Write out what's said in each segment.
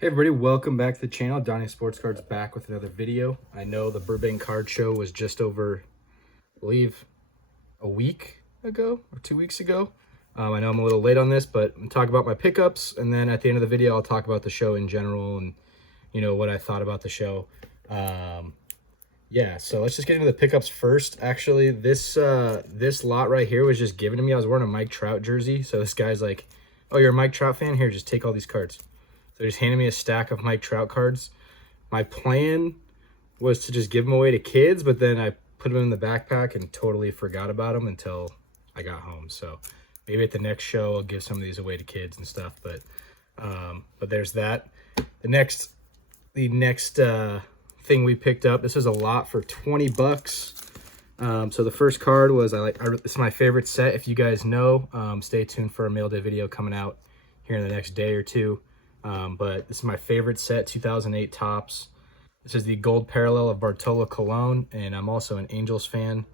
Hey everybody, welcome back to the channel. Donnie Sports Cards back with another video. I know the Burbank Card Show was just over, I believe, a week ago or 2 weeks ago. I know I'm a little late on this, but I'm talking about my pickups, and then at the end of the video, I'll talk about the show in general and what I thought about the show. Yeah, so let's just get into the pickups first. Actually, this lot right here was just given to me. I was wearing a Mike Trout jersey, so this guy's like, "Oh, you're a Mike Trout fan? Here, just take all these cards." So he just handed me a stack of Mike Trout cards. My plan was to just give them away to kids, but then I put them in the backpack and totally forgot about them until I got home. So maybe at the next show I'll give some of these away to kids and stuff. But there's that. The next thing we picked up. This is a lot for 20 bucks. So the first card was this is my favorite set. If you guys know, stay tuned for a mail day video coming out here in the next day or two. But this is my favorite set, 2008 Topps. This is the gold parallel of Bartolo Colon, and I'm also an Angels fan,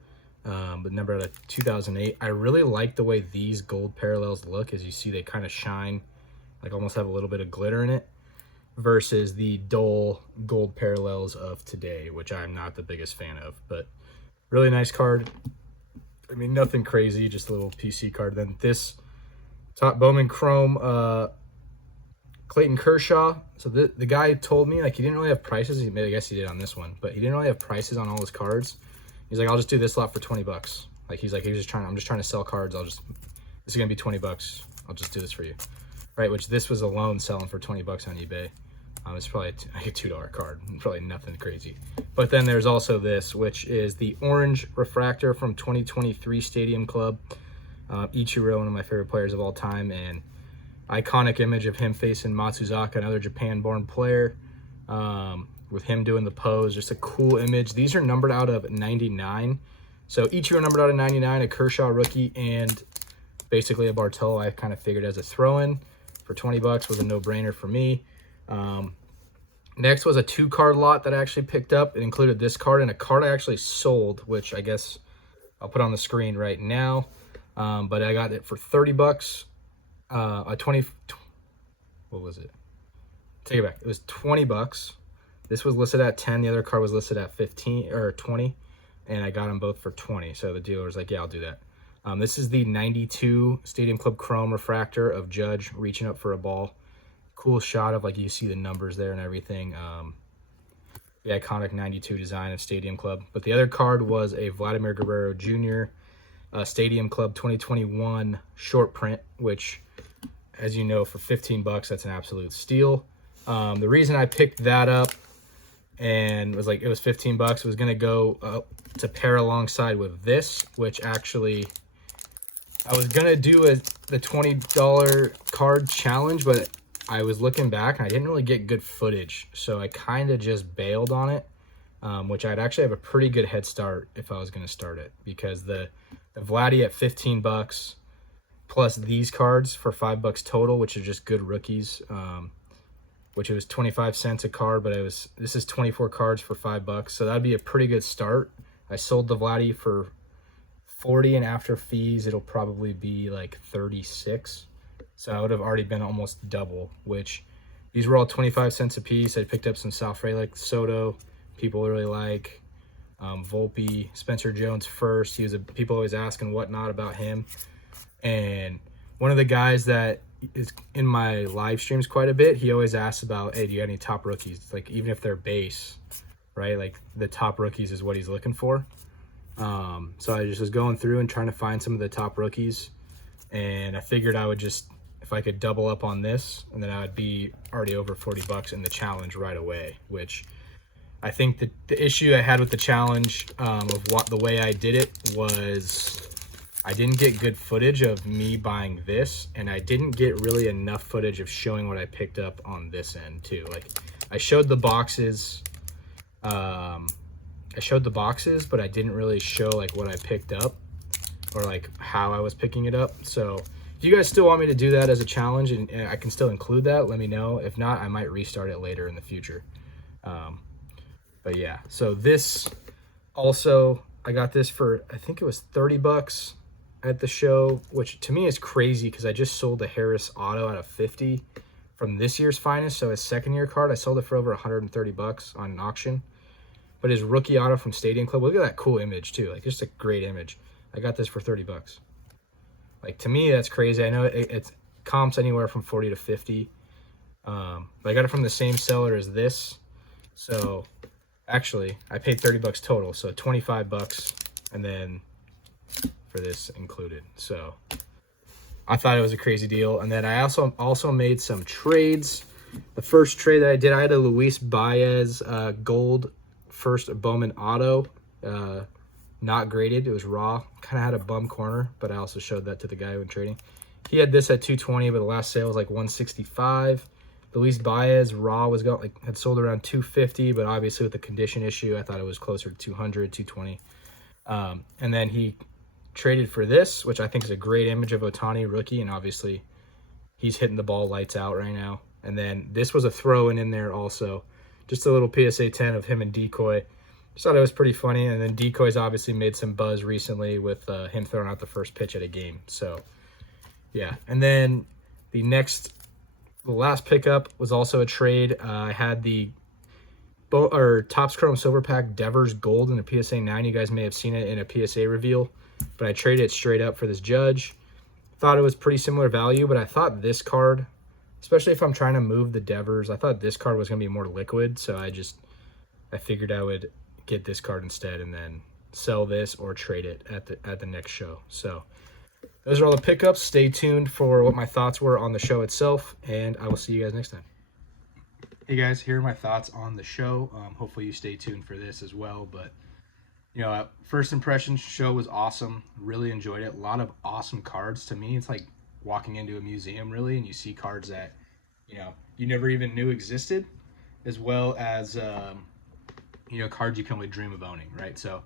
but number out of 2008. I really like the way these gold parallels look. As you see, they kind of shine, like almost have a little bit of glitter in it, versus the dull gold parallels of today, which I'm not the biggest fan of, but really nice card. I mean, nothing crazy, just a little PC card. Then this top Bowman Chrome, Clayton Kershaw. So the guy told me, like, he didn't really have prices. I guess he did on this one, but he didn't really have prices on all his cards. He's like, I'll just do this lot for 20 bucks. Like, I'm just trying to sell cards. This is going to be 20 bucks. I'll just do this for you. Right. Which this was alone selling for 20 bucks on eBay. It's probably a $2 card, probably nothing crazy. But then there's also this, which is the orange refractor from 2023 Stadium Club. Ichiro, one of my favorite players of all time, and iconic image of him facing Matsuzaka, another Japan-born player, with him doing the pose. Just a cool image. These are numbered out of 99. So Ichiro numbered out of 99, a Kershaw rookie, and basically a Bartolo I kind of figured as a throw-in for 20 bucks was a no-brainer for me. Next was a 2-card lot that I actually picked up. It included this card and a card I actually sold, which I guess I'll put on the screen right now. But I got it for 30 bucks. What was it? Take it back. It was 20 bucks. This was listed at 10. The other card was listed at 15 or 20, and I got them both for 20. So the dealer was like, "Yeah, I'll do that." This is the 92 Stadium Club Chrome refractor of Judge reaching up for a ball. Cool shot of, like, you see the numbers there and everything. The iconic 92 design of Stadium Club. But the other card was a Vladimir Guerrero Jr. Stadium Club 2021 short print, which, as you know, for 15 bucks, that's an absolute steal. The reason I picked that up and was like, it was 15 bucks, it was going to go to pair alongside with this, which actually I was going to do the $20 card challenge, but I was looking back and I didn't really get good footage. So I kind of just bailed on it, which I'd actually have a pretty good head start if I was going to start it, because the Vladdy at 15 bucks plus these cards for 5 bucks total, which are just good rookies, which it was 25 cents a card, but this is 24 cards for 5 bucks. So that'd be a pretty good start. I sold the Vladdy for 40, and after fees, it'll probably be like 36. So I would have already been almost double, which these were all 25 cents a piece. I picked up some Sal Frelick, Soto, people really like. Volpe, Spencer Jones first. People always asking whatnot about him. And one of the guys that is in my live streams quite a bit, he always asks about, "Hey, do you have any top rookies?" Like, even if they're base, right? Like, the top rookies is what he's looking for. So I just was going through and trying to find some of the top rookies. And I figured I would just, if I could double up on this, and then I would be already over 40 bucks in the challenge right away, which I think that the issue I had with the challenge, the way I did it, was I didn't get good footage of me buying this, and I didn't get really enough footage of showing what I picked up on this end too. Like, I showed the boxes, but I didn't really show like what I picked up or like how I was picking it up. So if you guys still want me to do that as a challenge, and I can still include that, let me know. If not, I might restart it later in the future. But yeah, so this also, I got this for, I think it was 30 bucks at the show, which to me is crazy because I just sold the Harris Auto out of 50 from this year's finest. So his second year card, I sold it for over 130 bucks on an auction. But his rookie auto from Stadium Club, look at that cool image too. Like, just a great image. I got this for 30 bucks. Like, to me, that's crazy. I know it's comps anywhere from 40 to 50. But I got it from the same seller as this. So actually, I paid 30 bucks total. So 25 bucks and then for this included. So I thought it was a crazy deal. And then I also made some trades. The first trade that I did, I had a Luis Baez gold first Bowman auto, not graded. It was raw. Kind of had a bum corner, but I also showed that to the guy when trading. He had this at 220, but the last sale was like 165. Luis Baez raw was had sold around 250, but obviously with the condition issue, I thought it was closer to 200, 220. And then he traded for this, which I think is a great image of Ohtani rookie, and obviously he's hitting the ball lights out right now. And then this was a throw-in in there also, just a little PSA 10 of him and Decoy. Just thought it was pretty funny. And then Decoy's obviously made some buzz recently with him throwing out the first pitch at a game. So yeah. And then the last pickup was also a trade. I had the Topps Chrome Silver Pack Devers Gold in a PSA 9. You guys may have seen it in a PSA reveal, but I traded it straight up for this Judge. Thought it was pretty similar value, but I thought this card, especially if I'm trying to move the Devers, I thought this card was going to be more liquid, so I figured I would get this card instead and then sell this or trade it at the next show. So those are all the pickups. Stay tuned for what my thoughts were on the show itself, and I will see you guys next time. Hey guys, here are my thoughts on the show. Hopefully you stay tuned for this as well, but first impressions, show was awesome. Really enjoyed it. A lot of awesome cards. To me, it's like walking into a museum really, and you see cards that you never even knew existed, as well as cards you can only dream of owning, right? So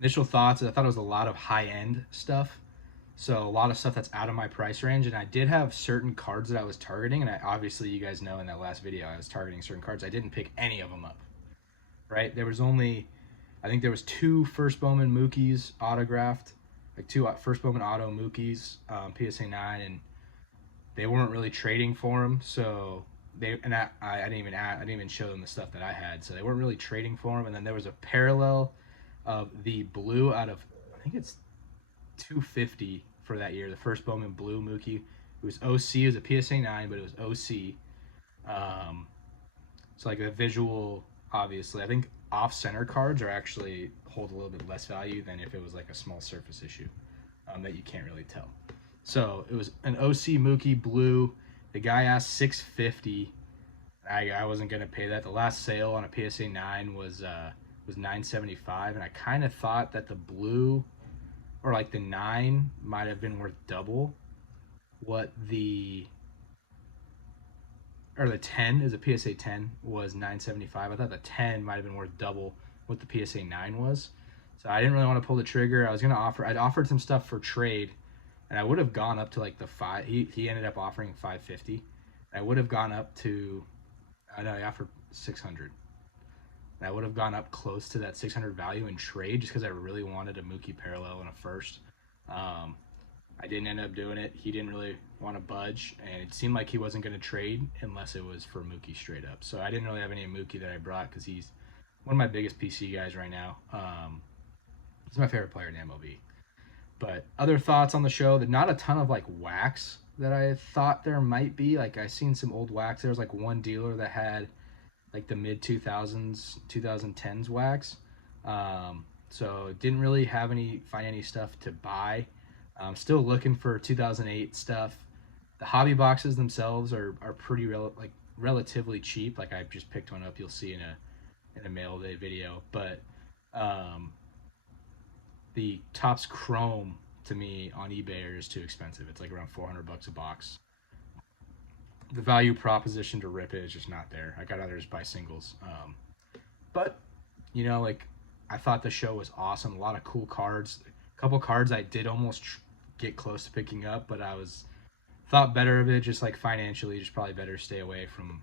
initial thoughts, I thought it was a lot of high-end stuff. So a lot of stuff that's out of my price range, and I did have certain cards that I was targeting, and obviously you guys know in that last video I was targeting certain cards. I didn't pick any of them up, right? There was only, I think there was 2 First Bowman Mookies autographed, like 2 First Bowman auto Mookies, PSA 9, and they weren't really trading for them, so I didn't even show them the stuff that I had, so they weren't really trading for them. And then there was a parallel of the blue out of, I think it's 250 for that year, the First Bowman blue Mookie. It was OC, it was a PSA 9, but it was OC. So like the visual, obviously, I think off-center cards actually hold a little bit less value than if it was like a small surface issue that you can't really tell. So it was an OC Mookie blue. The guy asked $650. I wasn't gonna pay that. The last sale on a PSA 9 was $975, and I kind of thought that the blue, or like the 9, might have been worth double what the 10 is. A PSA 10 was $975. I thought the 10 might have been worth double what the PSA 9 was. So I didn't really want to pull the trigger. I'd offered some stuff for trade, and I would have gone up to like the 5. He ended up offering $550. I would have gone up to, I know he offered $600. And I would have gone up close to that $600 value in trade just because I really wanted a Mookie parallel in a first. I didn't end up doing it. He didn't really want to budge, and it seemed like he wasn't going to trade unless it was for Mookie straight up. So I didn't really have any Mookie that I brought because he's one of my biggest PC guys right now. He's my favorite player in MLB. But other thoughts on the show, there's not a ton of like wax that I thought there might be. Like I seen some old wax. There was like one dealer that had like the mid 2000s, 2010s wax. So didn't really find any stuff to buy. I'm still looking for 2008 stuff. The hobby boxes themselves are pretty relatively cheap. Like I just picked one up. You'll see in a mail day video. But the Topps Chrome to me on eBay is too expensive. It's like around $400 a box. The value proposition to rip it is just not there. I got others buy singles. But like I thought the show was awesome. A lot of cool cards. A couple cards I did almost get close to picking up, but I thought better of it. Just like financially, just probably better stay away from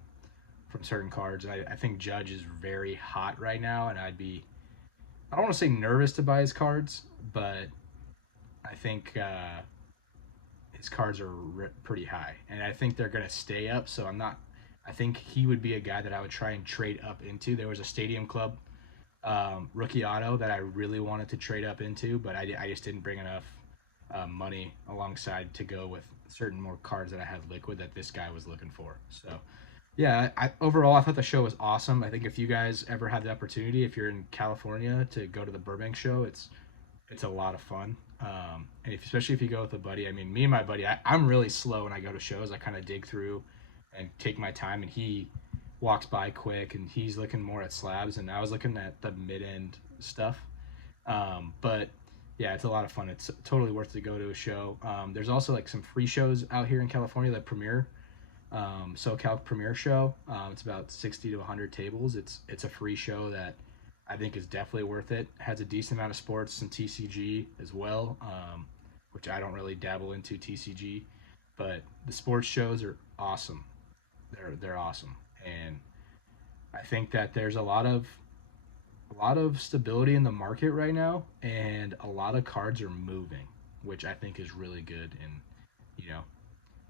certain cards. I think Judge is very hot right now, and I don't want to say nervous to buy his cards, but I think these cards are pretty high, and I think they're gonna stay up. So I think he would be a guy that I would try and trade up into. There was a Stadium Club rookie auto that I really wanted to trade up into, but I just didn't bring enough money alongside to go with certain more cards that I had liquid that this guy was looking for. So yeah, overall I thought the show was awesome. I think if you guys ever have the opportunity, if you're in California, to go to the Burbank show, it's a lot of fun. And especially if you go with a buddy. I mean, me and my buddy, I'm really slow when I go to shows. I kind of dig through and take my time, and he walks by quick, and he's looking more at slabs, and I was looking at the mid-end stuff. But yeah, it's a lot of fun. It's totally worth to go to a show. There's also like some free shows out here in California, like Premiere, SoCal Premiere show. It's about 60 to 100 tables. It's a free show that I think is definitely worth it. Has a decent amount of sports and TCG as well, which I don't really dabble into TCG, but the sports shows are awesome. They're awesome, and I think that there's a lot of stability in the market right now, and a lot of cards are moving, which I think is really good, and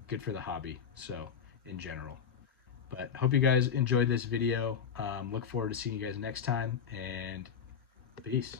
good for the hobby. So in general. But hope you guys enjoyed this video. Look forward to seeing you guys next time, and peace.